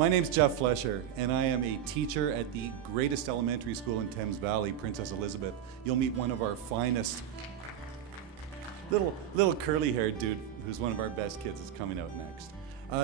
My name's Jeff Flesher, and I am a teacher at the greatest elementary school in Thames Valley, Princess Elizabeth. You'll meet one of our finest, little curly-haired dude who's one of our best kids is coming out next.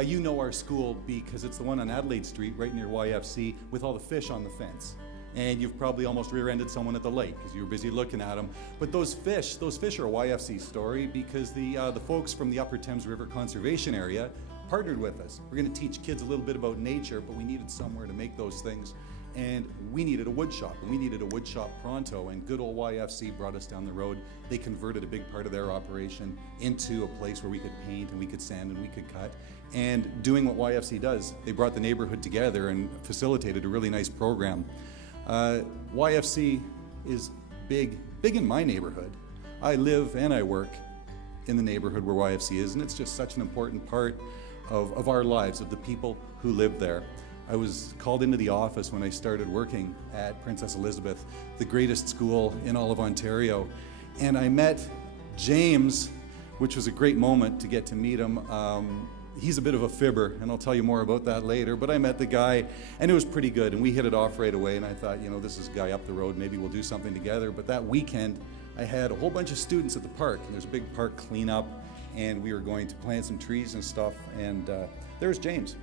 You know our school because it's the one on Adelaide Street, right near YFC, with all the fish on the fence. And you've probably almost rear-ended someone at the lake because you were busy looking at them. But those fish are a YFC story because the folks from the Upper Thames River Conservation Area partnered with us. We're going to teach kids a little bit about nature, but we needed somewhere to make those things. And we needed a wood shop, and we needed a wood shop pronto, and good old YFC brought us down the road. They converted a big part of their operation into a place where we could paint and we could sand and we could cut. And doing what YFC does, they brought the neighborhood together and facilitated a really nice program. YFC is big in my neighborhood. I live and I work in the neighborhood where YFC is, and it's just such an important part of our lives, of the people who live there. I was called into the office when I started working at Princess Elizabeth, the greatest school in all of Ontario, and I met James, which was a great moment to get to meet him. He's a bit of a fibber, and I'll tell you more about that later, but I met the guy, and it was pretty good, and we hit it off right away, and I thought, you know, this is a guy up the road, maybe we'll do something together. But that weekend, I had a whole bunch of students at the park, and there's a big park cleanup, and we were going to plant some trees and stuff, and there was James.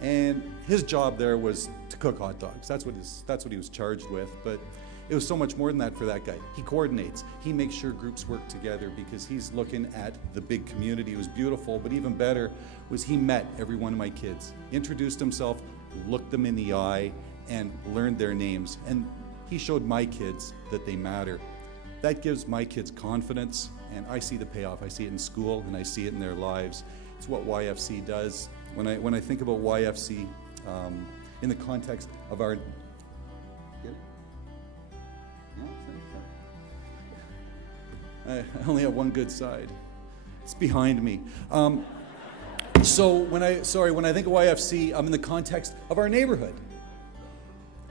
And his job there was to cook hot dogs. That's what he was charged with, but it was so much more than that for that guy. He coordinates. He makes sure groups work together because he's looking at the big community. It was beautiful, but even better was he met every one of my kids, introduced himself, looked them in the eye, and learned their names. And he showed my kids that they matter. That gives my kids confidence, and I see the payoff. I see it in school, and I see it in their lives. It's what YFC does. When I think about YFC in the context of our... I only have one good side. It's behind me. So when I think of YFC, I'm in the context of our neighborhood.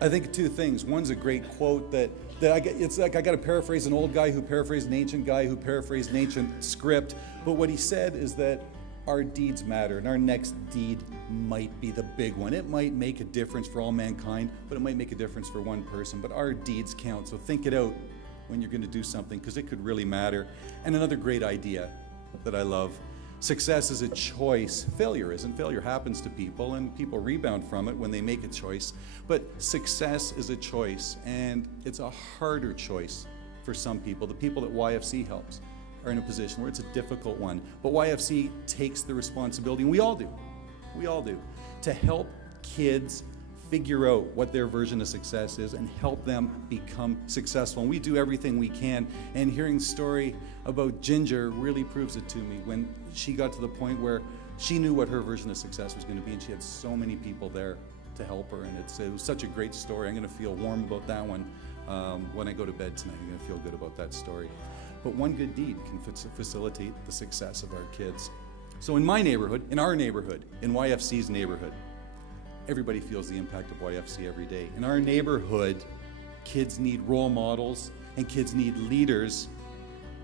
I think of two things. One's a great quote that it's like I got to paraphrase an old guy who paraphrased an ancient guy who paraphrased an ancient script. But what he said is that our deeds matter, and our next deed might be the big one. It might make a difference for all mankind, but it might make a difference for one person. But our deeds count, so think it out when you're going to do something, because it could really matter. And another great idea that I love, success is a choice. Failure isn't. Failure happens to people, and people rebound from it when they make a choice. But success is a choice, and it's a harder choice for some people. The people that YFC helps are in a position where it's a difficult one. But YFC takes the responsibility, and we all do, to help kids figure out what their version of success is and help them become successful. And we do everything we can. And hearing the story about Ginger really proves it to me when she got to the point where she knew what her version of success was going to be, and she had so many people there to help her. And it was such a great story. I'm going to feel warm about that one when I go to bed tonight. I'm going to feel good about that story. But one good deed can facilitate the success of our kids. So in my neighborhood, in our neighborhood, in YFC's neighborhood, everybody feels the impact of YFC every day. In our neighborhood, kids need role models and kids need leaders,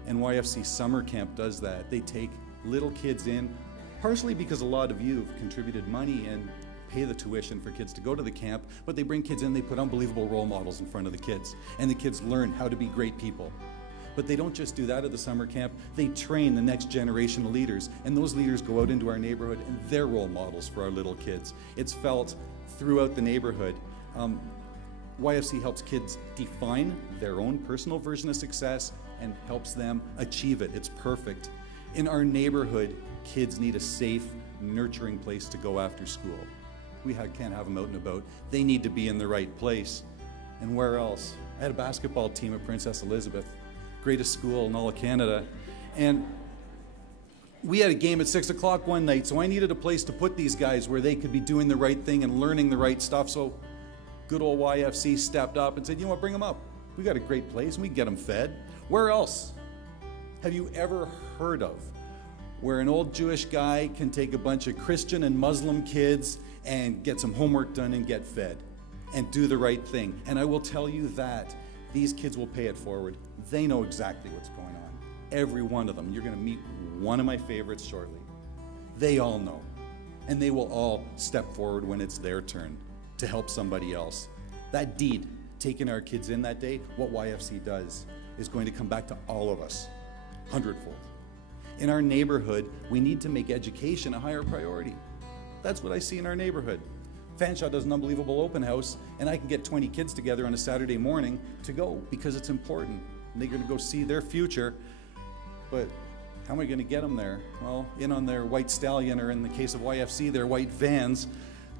and YFC Summer Camp does that. They take little kids in, partially because a lot of you have contributed money and pay the tuition for kids to go to the camp, but they bring kids in, they put unbelievable role models in front of the kids, and the kids learn how to be great people. But they don't just do that at the summer camp. They train the next generation of leaders, and those leaders go out into our neighborhood, and they're role models for our little kids. It's felt throughout the neighborhood. YFC helps kids define their own personal version of success and helps them achieve it. It's perfect. In our neighborhood, kids need a safe, nurturing place to go after school. We can't have them out and about. They need to be in the right place. And where else? I had a basketball team at Princess Elizabeth, greatest school in all of Canada, and we had a game at 6 o'clock one night, so I needed a place to put these guys where they could be doing the right thing and learning the right stuff. So good old YFC stepped up and said, you know what, bring them up. We got a great place and we can get them fed. Where else have you ever heard of where an old Jewish guy can take a bunch of Christian and Muslim kids and get some homework done and get fed and do the right thing? And I will tell you that these kids will pay it forward. They know exactly what's going on. Every one of them. You're going to meet one of my favorites shortly. They all know. and they will all step forward when it's their turn to help somebody else. That deed, taking our kids in that day, what YFC does is going to come back to all of us, hundredfold. In our neighborhood, we need to make education a higher priority. That's what I see in our neighborhood. Fanshawe does an unbelievable open house, and I can get 20 kids together on a Saturday morning to go because it's important. And they're going to go see their future. But how am I going to get them there? Well, in on their white stallion, or in the case of YFC, their white vans,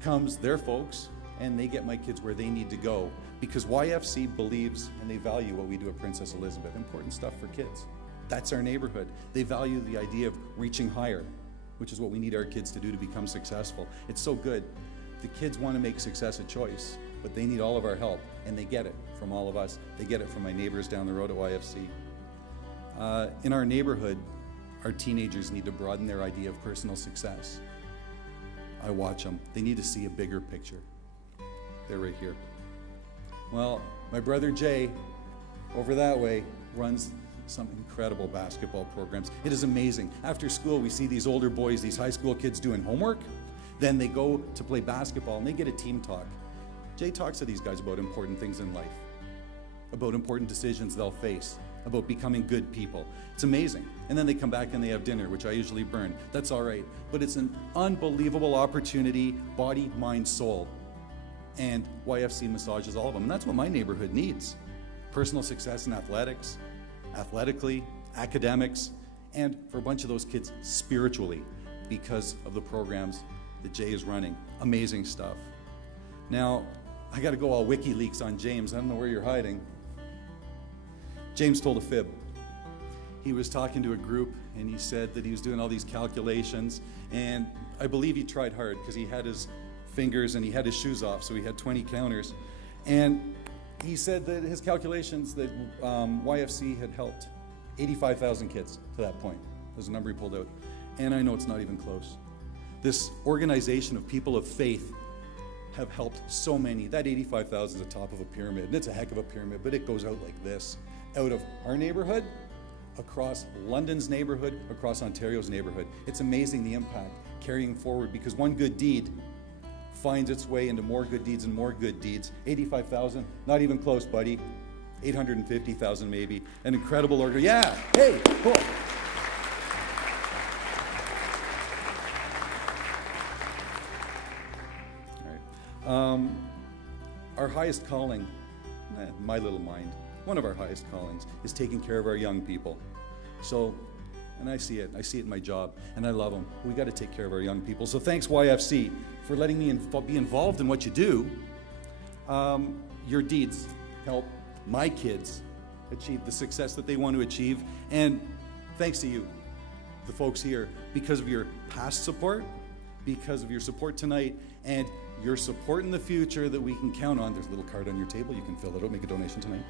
comes their folks, and they get my kids where they need to go. Because YFC believes and they value what we do at Princess Elizabeth. Important stuff for kids. That's our neighborhood. They value the idea of reaching higher, which is what we need our kids to do to become successful. It's so good. The kids want to make success a choice, but they need all of our help, and they get it from all of us. They get it from my neighbors down the road at YFC. In our neighborhood, our teenagers need to broaden their idea of personal success. I watch them. They need to see a bigger picture. They're right here. Well, my brother Jay, over that way, runs some incredible basketball programs. It is amazing. After school, we see these older boys, these high school kids doing homework. Then they go to play basketball, and they get a team talk. Jay talks to these guys about important things in life, about important decisions they'll face, about becoming good people. It's amazing. And then they come back and they have dinner, which I usually burn. That's all right. But it's an unbelievable opportunity, body, mind, soul. And YFC massages all of them. And that's what my neighborhood needs. Personal success in athletics, athletically, academics, and for a bunch of those kids, spiritually, because of the programs that Jay is running. Amazing stuff. Now, I got to go all WikiLeaks on James. I don't know where you're hiding. James told a fib. He was talking to a group, and he said that he was doing all these calculations, and I believe he tried hard because he had his fingers and he had his shoes off, so he had 20 counters. And he said that his calculations that YFC had helped 85,000 kids to that point. There's a number he pulled out. And I know it's not even close. This organization of people of faith have helped so many. That 85,000 is the top of a pyramid, and it's a heck of a pyramid, but it goes out like this. Out of our neighborhood, across London's neighborhood, across Ontario's neighborhood. It's amazing the impact carrying forward, because one good deed finds its way into more good deeds and more good deeds. 85,000, not even close, buddy. 850,000 maybe. An incredible order. Yeah, hey, cool. All right. Our highest calling, my little mind, one of our highest callings is taking care of our young people. So, and I see it in my job, and I love them. We got to take care of our young people. So thanks, YFC, for letting me be involved in what you do. Your deeds help my kids achieve the success that they want to achieve. And thanks to you, the folks here, because of your past support, because of your support tonight, and your support in the future that we can count on. There's a little card on your table. You can fill it out, make a donation tonight.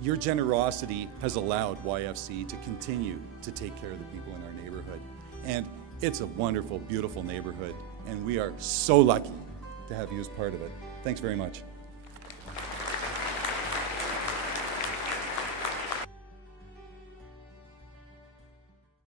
Your generosity has allowed YFC to continue to take care of the people in our neighborhood. And it's a wonderful, beautiful neighborhood, and we are so lucky to have you as part of it. Thanks very much.